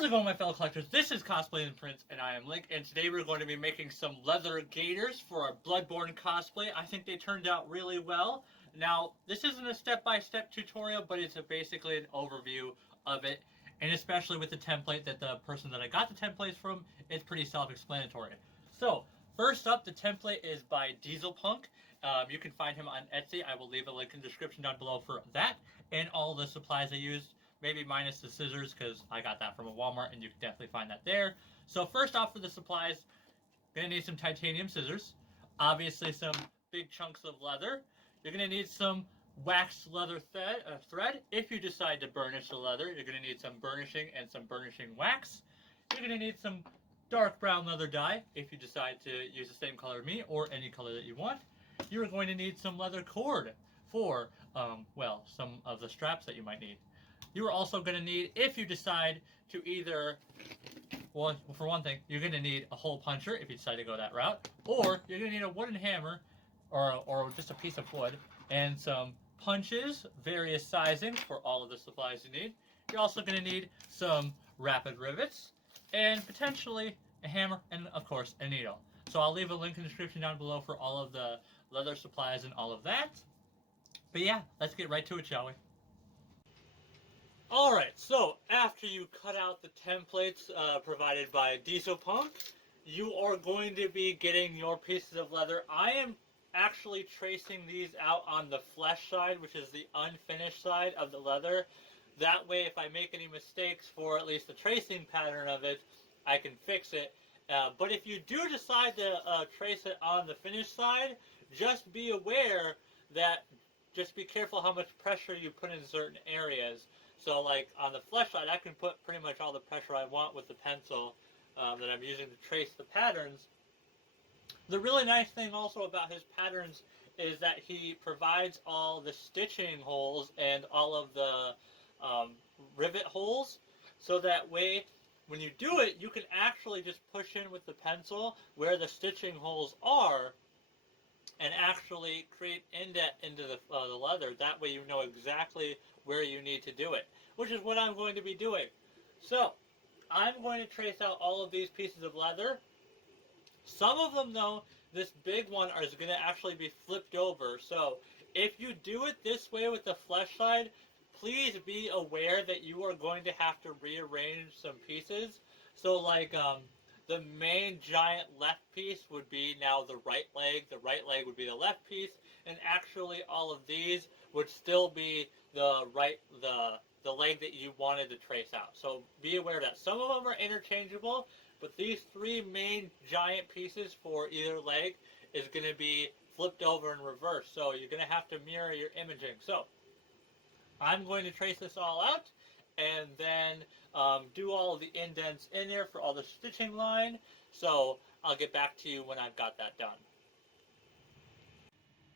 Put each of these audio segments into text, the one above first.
How's it going, my fellow collectors? This is Cosplay and Prince, and I am Link, and today we're going to be making some leather gaiters for our bloodborne cosplay. I think they turned out really well. Now, this isn't a step-by-step tutorial, but it's basically an overview of it, and especially with the template that the person that I got the templates from, it's pretty self-explanatory. So, first up, the template is by Dieselpunk. You can find him on Etsy. I will leave a link in the description down below for that, and all the supplies I used. Maybe minus the scissors, because I got that from a Walmart, and you can definitely find that there. So first off, for the supplies, you're going to need some titanium scissors. Obviously, some big chunks of leather. You're going to need some waxed leather thread. If you decide to burnish the leather, you're going to need some burnishing and some burnishing wax. You're going to need some dark brown leather dye, if you decide to use the same color as me, or any color that you want. You're going to need some leather cord for, well, some of the straps that you might need. You are also going to need, if you decide to either, well, for one thing, you're going to need a hole puncher if you decide to go that route, or you're going to need a wooden hammer, or just a piece of wood, and some punches, various sizings for all of the supplies you need. You're also going to need some rapid rivets, and potentially a hammer, and of course, a needle. So I'll leave a link in the description down below for all of the leather supplies and all of that. But yeah, let's get right to it, shall we? Alright, so after you cut out the templates provided by Dieselpunk, you are going to be getting your pieces of leather. I am actually tracing these out on the flesh side, which is the unfinished side of the leather. That way, if I make any mistakes for at least the tracing pattern of it, I can fix it. But if you do decide to trace it on the finished side, just be aware that, just be careful how much pressure you put in certain areas. So like on the flesh side, I can put pretty much all the pressure I want with the pencil that I'm using to trace the patterns. The really nice thing also about his patterns is that he provides all the stitching holes and all of the rivet holes, so that way when you do it, you can actually just push in with the pencil where the stitching holes are and actually create indent into the leather. That way you know exactly where you need to do it, which is what I'm going to be doing. So, I'm going to trace out all of these pieces of leather. Some of them, though, this big one is going to actually be flipped over. So, if you do it this way with the flesh side, please be aware that you are going to have to rearrange some pieces. So, like, the main giant left piece would be now the right leg would be the left piece, and actually all of these would still be the leg that you wanted to trace out. So be aware that some of them are interchangeable, but these three main giant pieces for either leg is going to be flipped over in reverse. So you're going to have to mirror your imaging. So I'm going to trace this all out, and then do all of the indents in there for all the stitching line. So I'll get back to you when I've got that done.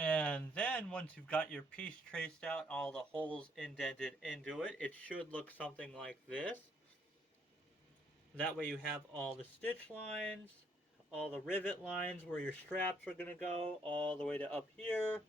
And then once you've got your piece traced out, all the holes indented into it, it should look something like this. That way you have all the stitch lines, all the rivet lines where your straps are going to go, all the way to up here.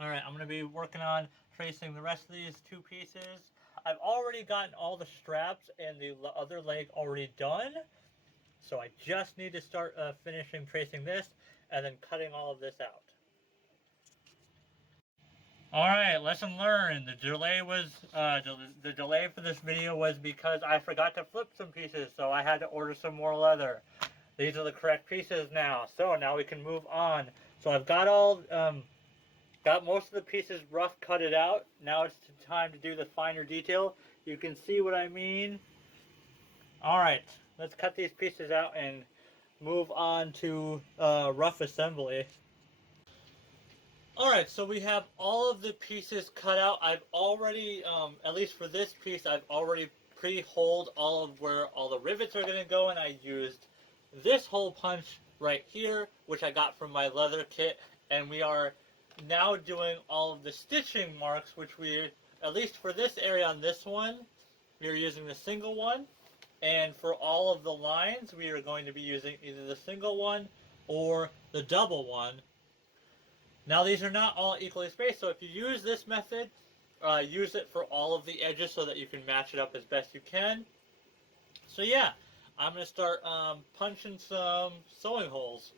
Alright, I'm going to be working on tracing the rest of these two pieces. I've already gotten all the straps and the other leg already done. So I just need to start finishing tracing this and then cutting all of this out. Alright, lesson learned. The delay for this video was because I forgot to flip some pieces, so I had to order some more leather. These are the correct pieces now. So now we can move on. So I've got got most of the pieces rough cutted out. Now it's time to do the finer detail. You can see what I mean. Alright, let's cut these pieces out and move on to rough assembly. Alright, so we have all of the pieces cut out. I've already, at least for this piece, I've already pre-holed all of where all the rivets are going to go, and I used this hole punch right here, which I got from my leather kit, and we are now doing all of the stitching marks, which we, at least for this area on this one, we are using the single one, and for all of the lines, we are going to be using either the single one or the double one. Now these are not all equally spaced, so if you use this method, use it for all of the edges so that you can match it up as best you can. So yeah, I'm gonna start punching some sewing holes.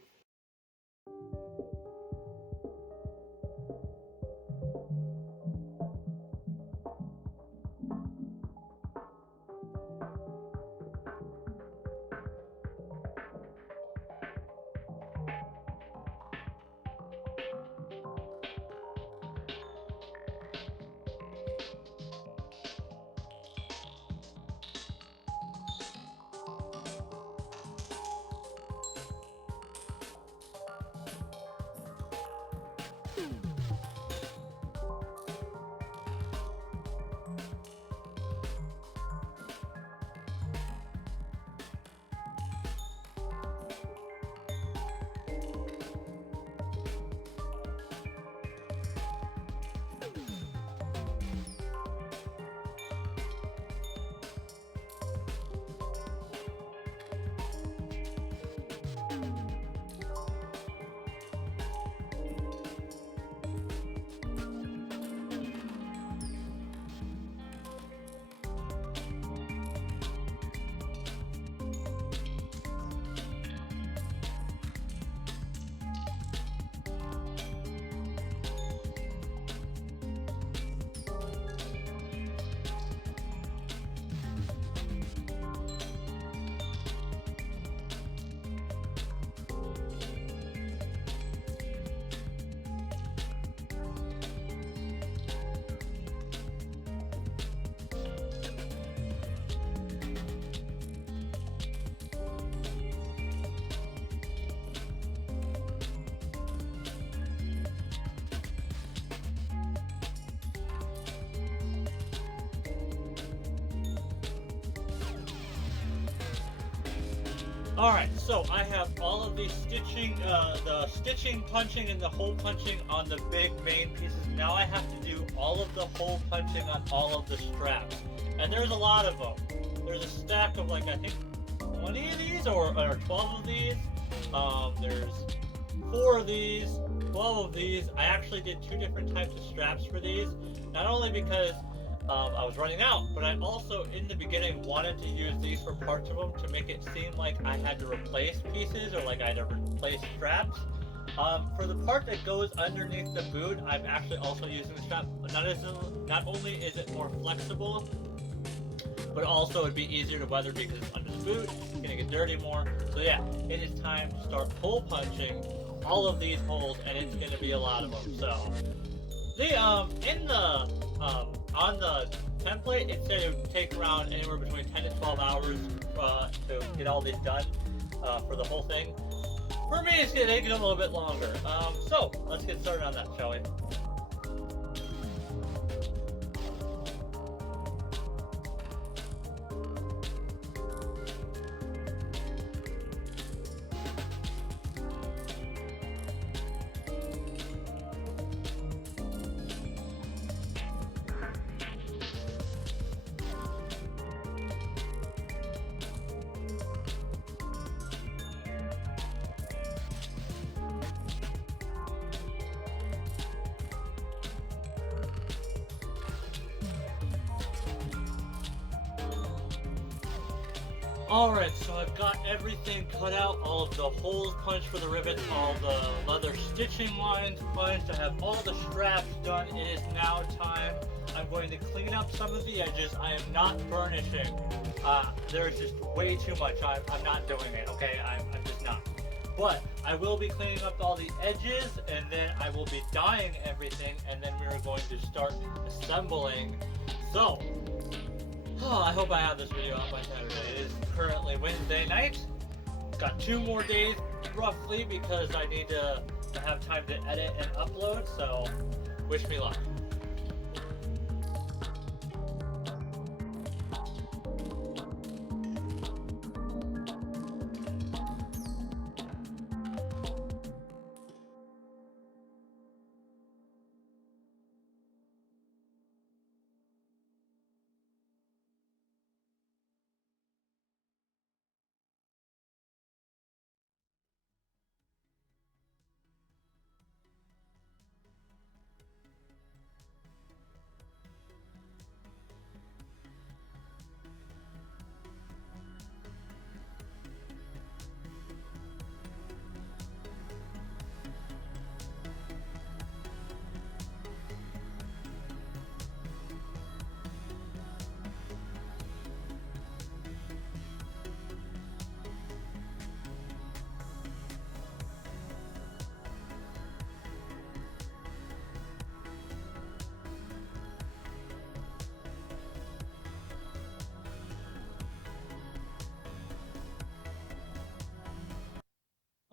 Alright, so I have all of the stitching, punching, and the hole punching on the big main pieces. Now I have to do all of the hole punching on all of the straps. And there's a lot of them. There's a stack of like, I think 20 of these or 12 of these. There's 4 of these, 12 of these. I actually did 2 different types of straps for these. Not only because I was running out, but I also, in the beginning, wanted to use these for parts of them to make it seem like I had to replace pieces or like I had to replace straps. For the part that goes underneath the boot, I'm actually also using the strap. Not only is it more flexible, but also it'd be easier to weather because it's under the boot. It's gonna get dirty more. So yeah, it is time to start hole punching all of these holes, and it's gonna be a lot of them. So the in the on the template, it said it would take around anywhere between 10 to 12 hours to get all this done for the whole thing. For me, it's going to take a little bit longer. So, let's get started on that, shall we? Alright, so I've got everything cut out, all of the holes punched for the rivets, all the leather stitching lines punched, I have all the straps done. It is now time. I'm going to clean up some of the edges. I am not burnishing. There's just way too much. I'm not doing it, okay? I'm just not. But I will be cleaning up all the edges, and then I will be dyeing everything, and then we're going to start assembling. So, I hope I have this video out by Saturday. It is currently Wednesday night. Got 2 more days, roughly, because I need to have time to edit and upload, so wish me luck.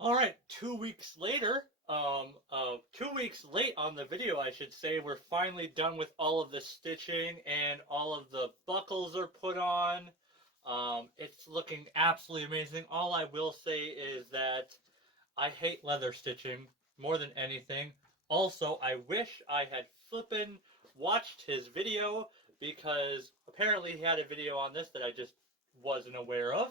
All right, 2 weeks later, 2 weeks late on the video, I should say, we're finally done with all of the stitching and all of the buckles are put on. It's looking absolutely amazing. All I will say is that I hate leather stitching more than anything. Also, I wish I had flippin' watched his video because apparently he had a video on this that I just wasn't aware of.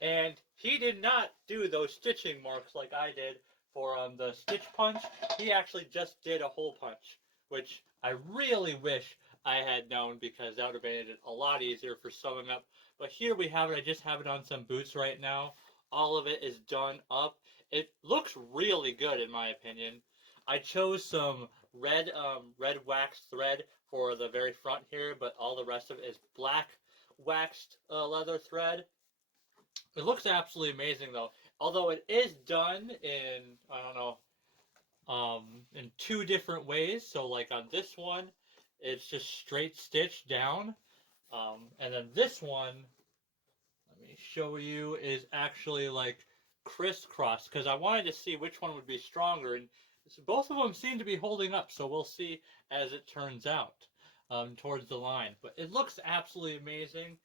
And he did not do those stitching marks like I did for the stitch punch. He actually just did a hole punch, which I really wish I had known because that would have made it a lot easier for sewing up. But here we have it. I just have it on some boots right now. All of it is done up. It looks really good in my opinion. I chose some red wax thread for the very front here, but all the rest of it is black waxed leather thread. It looks absolutely amazing though. Although it is done in, I don't know, in two different ways. So like on this one, it's just straight stitch down. And then this one, let me show you, is actually like crisscross because I wanted to see which one would be stronger, and both of them seem to be holding up, so we'll see as it turns out towards the line. But it looks absolutely amazing.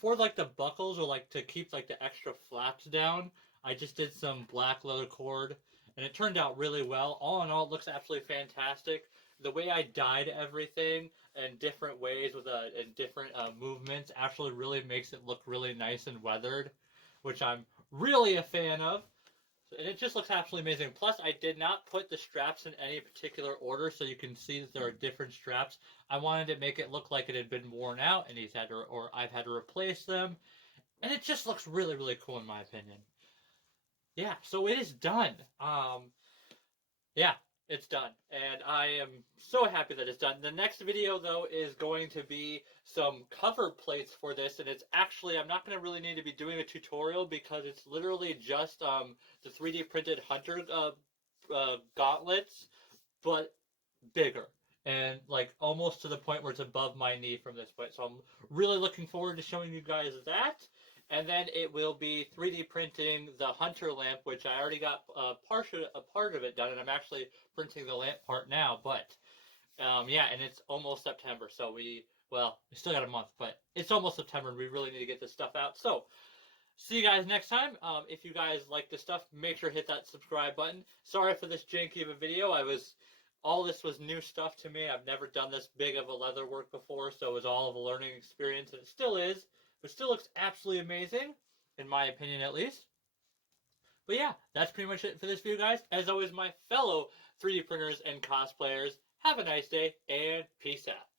For like the buckles or like to keep like the extra flaps down, I just did some black leather cord and it turned out really well. All in all, it looks absolutely fantastic. The way I dyed everything in different ways with in different movements actually really makes it look really nice and weathered, which I'm really a fan of. And it just looks absolutely amazing. Plus, I did not put the straps in any particular order, so you can see that there are different straps. I wanted to make it look like it had been worn out, and I've had to replace them. And it just looks really, really cool in my opinion. Yeah, so it is done. Yeah, it's done. And I am so happy that it's done. The next video, though, is going to be some cover plates for this. And it's actually, I'm not going to really need to be doing a tutorial because it's literally just the 3D printed hunter gauntlets, but bigger. And like almost to the point where it's above my knee from this point. So I'm really looking forward to showing you guys that. And then it will be 3D printing the hunter lamp, which I already got a part of it done, and I'm actually printing the lamp part now. But yeah, and it's almost September, so we still got a month, but it's almost September, and we really need to get this stuff out. So see you guys next time. If you guys like this stuff, make sure to hit that subscribe button. Sorry for this janky of a video. All this was new stuff to me. I've never done this big of a leather work before, so it was all of a learning experience, and it still is. But still looks absolutely amazing, in my opinion at least. But yeah, that's pretty much it for this video, guys. As always, my fellow 3D printers and cosplayers, have a nice day, and peace out.